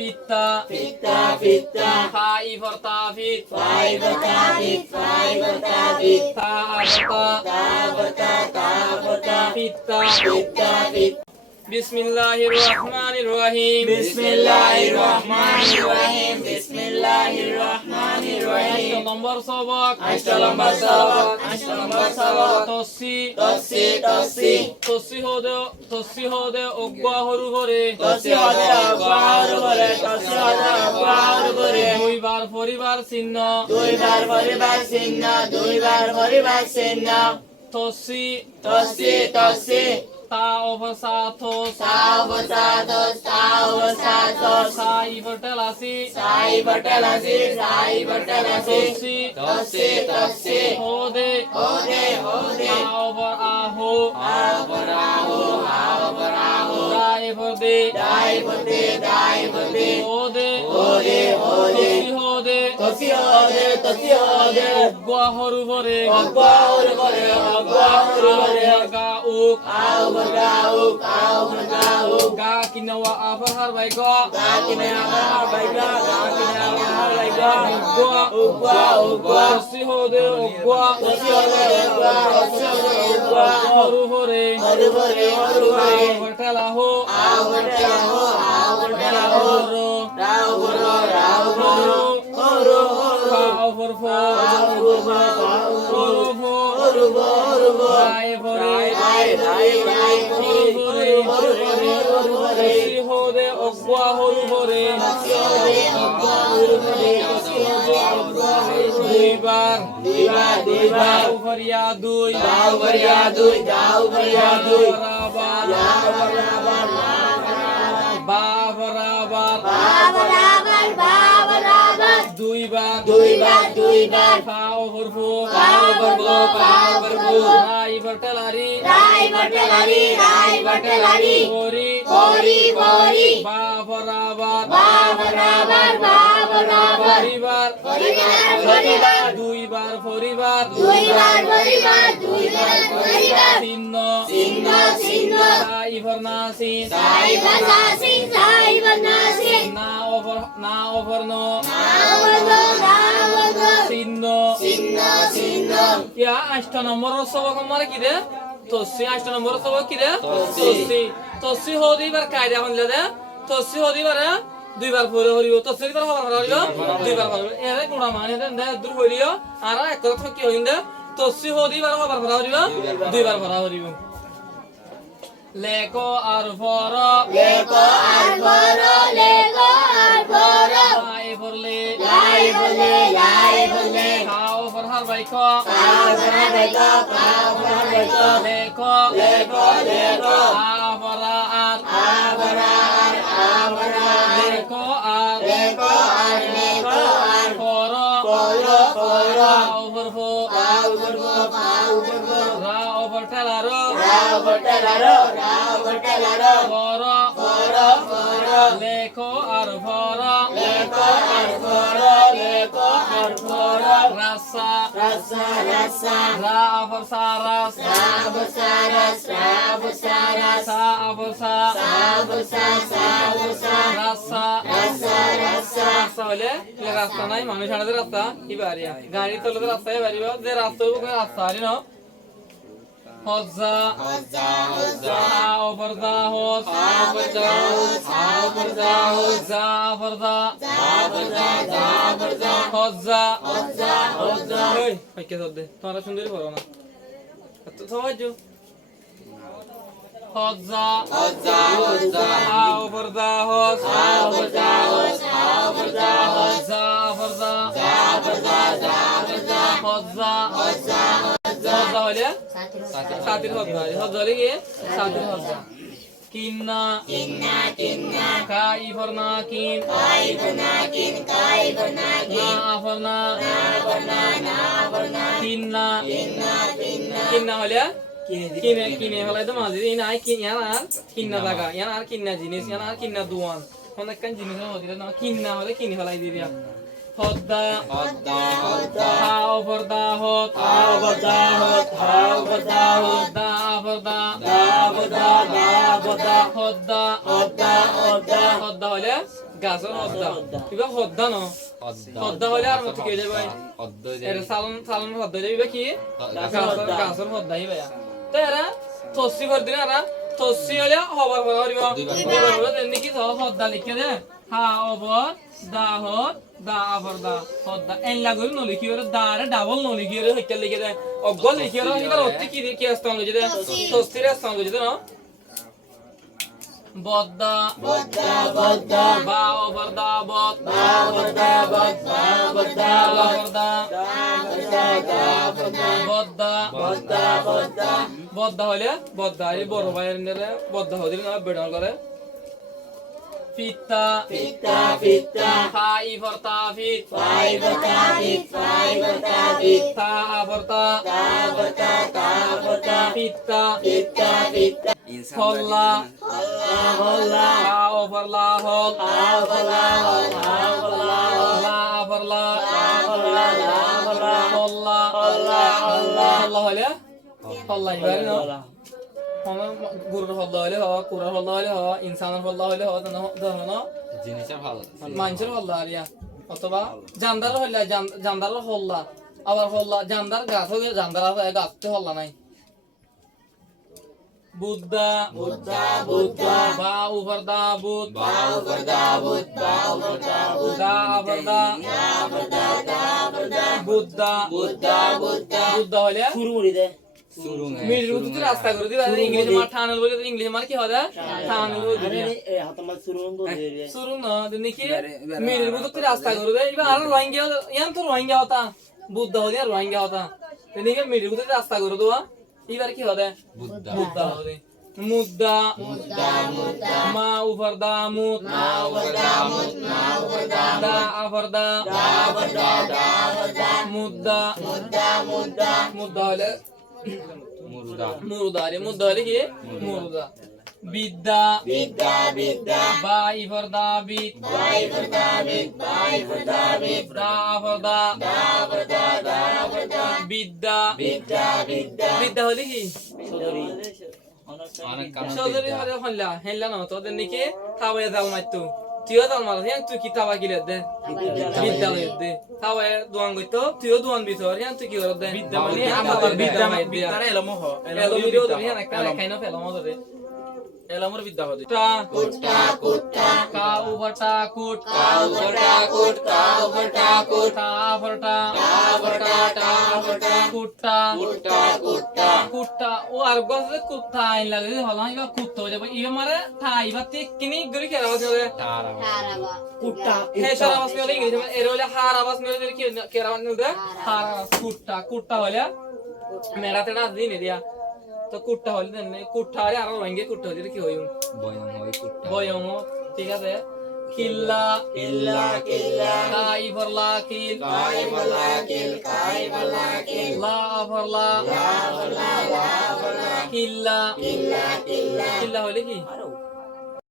Fitta. Fitta, fitta. Fai for tafit. Fai bata, fit, fai bata, fit. Ta abata. Ta bata, ta bata. Fitta. Fitta, fit. Bismillahirrahmanirrahim. Bismillahirrahmanirrahim. Bismillahirrahmanirrahim. Nomor sobak. Ashtalambar sabak, ashtalambar sabak. Tossi. Tossi, tossi. Tossi hode ogwa horu hore. Tossi hode ogwa horu hore. Tossi hode ogwa horu hore. দুইবার পরিবার চিহ্ন। দুইবার পরিবার চিহ্ন, দুইবার পরিবার চিহ্ন। Tossi. Tossi, tossi. Ta over sathos. Saavasados, saavasados. Sai vertelasi. Sai batelasi, sai batelasi. Tossi. Tossi, tossi. Hode. Hode, hode. Ta over aho. Aavaraho, aavaraho. Dai verde. Dai bate, dai bate. Hode. Hode, hode. Tossi hode. Tossi hode, tossi hode. ogwa horu hore. Ogwa horu hore, ogwa horu hore. Ga uk. Aavagauk, aavagauk. Ga kinawa afar har baiko. Gakine amar baiga, gakine amar baiga. Ogwa. Ugwa, ugwa. Tossi hode ogwa. Tossi hode, ugwa, tossi hode, ugwa. Horu hore. Horu hore, horu hore. Vertelaho. Aavutelaho, aavutelaho. Horo. Rao guru, rao guru. Horu, horu. Ka over fo. Aavurva, aavurva. Horu fo. Horu, horu, horu. Rai vore. Rai, rai, rai. Horu, horu, horu, horu, horu, horu. Tossi hode ogwa horu hore. Tossi hode, ugwa, horu hore. Tossi hode, ugwa, horu hore. দুইবার। দুইবার, দুইবার। দাও ভরিয়া দুই। দাও ভরিয়া দুই, দাও ভরিয়া দুই। বরাবর। লাও বরাবর, লাও বরাবর। বা বরাবর। বরাবর, বরাবর। দুইবার। দুইবার, দুইবার। খাও ভরফু। খাও ভরফু, খাও ভরফু। রাই বটলারি। রাই বটলারি, রাই বটলারি। হরি। হরি, হরি। বা বরাবর। বরাবর, বরাবর। পরিবার। পরিবার, পরিবার। দুইবার পরিবার। দুইবার, পরিবার। দুইবার, পরিবার। চিহ্ন। চিহ্ন, চিহ্ন। সাই ভরনাসিন। সাই বানাসিন, সাই বানাসিন। না ওভার ন। চিহ্ন। চিহ্ন, চিহ্ন। ইয়া 8 নম্বরের সবক আমার কি রে? তসি 8 নম্বরের সবক কি রে? তসি। তসি হদিবার কায়দা হইল দে। তসি হদিবার দুইবার পরে হরিও। তসি দিবার হবার হরিও। দুইবার হরিও। এরে গুণা মানে দে দূর হরিও। আর এক কথা কি হইন দে? তসি হদিবার হবার হরিও। দুইবার হরিও। লেকো আর ফর। লেগো আর বড়, লেগো আর বড়। লাই ফরলে। লাই বলে, লাই বলে। খাও ফরহার বাইক। কাও বড় বেগো, কাও বড় বেগো। লেকো। লেগো, লেগো। আবরা আর। আবরা আর, আবরা আর। লেকো আর। লেগো আর, লেগো আর। ফর। কর, কর। খাও ফরফো। কাও করবো, কাও করবো। রা ওভার টেলারো। Rao বটলারো, Rao বটলারো। ফর। কর, কর। লেকো আর ফর। লেগো আর কর, লেগো আর কর। রাসা। রাসা, রাসা। রা ওভার সারাস। সাবসারাস, সাবসারাস। সা ওভার সা। সাবসা, সাবসা। রাসা। রাসা, রাসা। রাস্তা হলে রাস্তা নাই মানুষ আনাদের রাস্তা কি বাড়িয়া গাড়ি তলে রাস্তায় বাড়িব যে রাস্তা হইব রাস্তা হারি ন হজ্জা। হজ্জা, হজ্জা। ওভারদা হজ। সাবজা, সাবজা। জা ওভারদা। সাবজা, সাবজা। হজ্জা। হজ্জা, হজ্জা। ওই কে দে তোমরা সুন্দরী পড়ো না তো সবাই জো হজ্জা। হজ্জা, হজ্জা। ওভারদা হজ। সাবজা, সাবজা। জা ওভারদা। সাবজা, সাবজা। হজ্জা। হজ্জা, হজ্জা। হজ্জা হলে সাতির হজ্জা হজ্জা হলে কি সাতির হজ্জা। কিন্না। কিন্না, কিন্না। কাই ফরনা কিন। কাই বনা, কিন, কাই বনা, না কিন। আফরনা। না বনা, না বনা। কিন্না। কিন্না, কিন্না। কিন্না হলে কিনে কিনে ফেলাই তো মাঝে এই নাই কিন ইয়ার আর কিন্না জায়গা ইয়ার আর কিন্না জিনিস ইয়ার আর কিন্না দোয়ান অনেক কান জিনিস হদিলে না কিন্না হলে কিনে ফেলাই দিয়া হদ্দা হদ্দা হদ্দা হা ওপর দা হদ আবদা হদ্দা হদ্দা দা ওপর দা আবদা আবদা হদ্দা হদ্দা হদ্দা হদ্দা হলে গাছর হদ্দা কিবা হদ্দা ন হদ্দা হলে আর মত কি যাবে এর সালন সালন হদ্দা যাবে কি গাছর হদ্দাই ভাইয়া তো এরা তসি ভর দিন এরা তসি হলে হবার ভরা হরিব দুইবার ভরা দেন কি তো হদ্দা লিখে দে হা ওপর দা হদ দা ওপর দা হদ্দা এন লাগল ন লিখি ওর দা রে ডাবল ন লিখি ওর হইকে লিখে দে অগল লিখি ওর এবার অতি কি স্থান লিখে দে তসির স্থান লিখে দে ন বদ্দা বদ্দা বদ্দা বা ওপর দা বদ আবদা বদ্দা বদ্দা ওপর দা বদ্দা বদ্দা বদ্দা বদ্দা বদ্দা হলে বদ্দা এই বড় ভাইয়ের নেরে বদ্দা হদিন না বেড়ন করে ফিতা পিতা পিতা ফাই ভর্তা ফিত ফাইবতা পিত ফাইবতা পিত তা ভর্তা তাবতা তাবতা ফিতা পিতা পিতা হল্লা আল্লাহ আল্লাহ লা ওপরলা হল আবলা আবলা লা ওপরলা আবলা আবলা হল্লা আল্লাহ আল্লাহ হল্লা হলে হল্লা ইবারে ন গুরুর হল্লা হলে হ কুরার হল্লা হলে হ ইনসানের হল্লা হলে হ ধরন জিনিসটা ভালো মানুষের হল্লা আরিয়া অথবা জান্দার হল্লা জান্দার হল্লা আবার হল্লা জান্দার গাছ হয়ে জান্দার গাছতে হল্লা নাই বুদ্ধা বুদ্ধা বুদ্ধা বা উপর দা বুধ বাউবদা বুদ্ধ বাউবদা বুদ্ধ দা উপর দা দাবদা দাবদা বুদ্ধা বুদ্ধা বুদ্ধা বুদ্ধা হলে শুরু করি দে শুরু মিডিল বুদ্ধ রাস্তা করে দিবা ইংলিশ মার ঠানেল বলে ইংলিশ মার কি হয় ঠানেল বলে দিবা এ হাতমাল শুরু করে দে শুরু না দেখি মিডিল বুদ্ধ রাস্তা করে দে এবার আর রোহিঙ্গা ইয়ান তো রোহিঙ্গা হতা বুদ্ধ হলে রোহিঙ্গা হতা দেখি মিডিল বুদ্ধ রাস্তা করে দেওয়া এবার কি হবে বুদ্ধা বুদ্ধা হবে মুদ্দা মুদ্দা মুদ্দা মা উপর দা মুদ বাউবদা মুদ বাউবদা দা উপর দা দাবদা দাবদা মুদ্দা মুদ্দা মুদ্দা মুদ্দা হলে মুরুদা মুরুদা রে মুদ্দা হলে কি মুরুদা বিদ্যা বিদ্যা বিদ্যা বা উপর দা বিদ বাউবদা বিদ বাউবদা বিদ দা উপর দা দাবদা দাবদা বিদ্যা বিদ্যা বিদ্যা বিদ্যা হলে কি অনেক কাম চৌধুরী হলে হল্লা হেল্লা না তোদের নাকি তাওয়ায় জাল মারতো তুইও জাল মার হ্যাঁ তুই কি তাওয়া কিলে দে বিদ্যালয় দে তাওয়ায় দোয়ান গইতো তুইও দোয়ান ভিতর হ্যাঁ তুই কি করে দে বিদ্যা মানে আমাদের বিদ্যা বিদ্যা এলমো হ এলমো ভিডিও ধরে হ্যাঁ একটা খাইনো ফেলমো ধরে এলমোর বিদ্যা হদে টা কুট্টা কুট্টা কা উপরটা কুট কাউবটা কুট কাউবটা কুট টা উপরটা তাবটা তাবটা কুটটা কুট্টা কুট্টা কুটটা ও আর গছে কুটটা আইন লাগে হলা ইবা কুটতে হয়ে যাবে ইবা মারে ঠাই বা তে কিনি গরি খেলা হবে তারা কুট্টা হে সারা আওয়াজ নিলে ইংরেজি মানে এর হলে হার আওয়াজ নিলে কি কেরা নিলে হার আওয়াজ কুটটা কুটটা হলে মেরাতে না দিন দিয়া তো কুটটা হলে দেন কুটটা আরে আর রঙে কুটটা হলে কি হইম বয়ম হয় কুট্টা বয়ম ঠিক আছে কিল্লা কিল্লা কিল্লা কাই ভরলা কিল কাইবলা কিল কাইবলা কিল লা ভরলা লাবলা লাবলা কিল্লা কিল্লা কিল্লা কিল্লা হলে কি